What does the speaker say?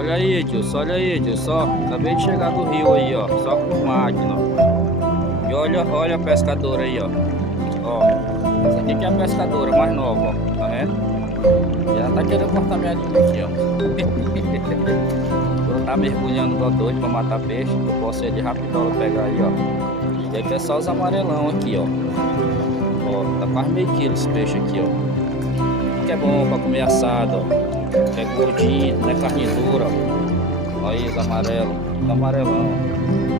Olha aí, Edilson, só. Acabei de chegar do rio aí, ó. Só com máquina, ó. E olha a pescadora aí, ó. Ó, essa aqui que é a pescadora mais nova, ó. Tá vendo? Já tá querendo cortar minha língua aqui, ó. Vou tá mergulhando igual doido pra matar peixe. Eu posso ir de rapidola pegar aí, ó. E aqui é só os amarelão aqui, ó. Ó, tá quase meio quilo esse peixe aqui, ó. Que é bom pra comer assado, ó. Que é gordinho, não é carne dura, ó. Olha aí os amarelos, os amarelão.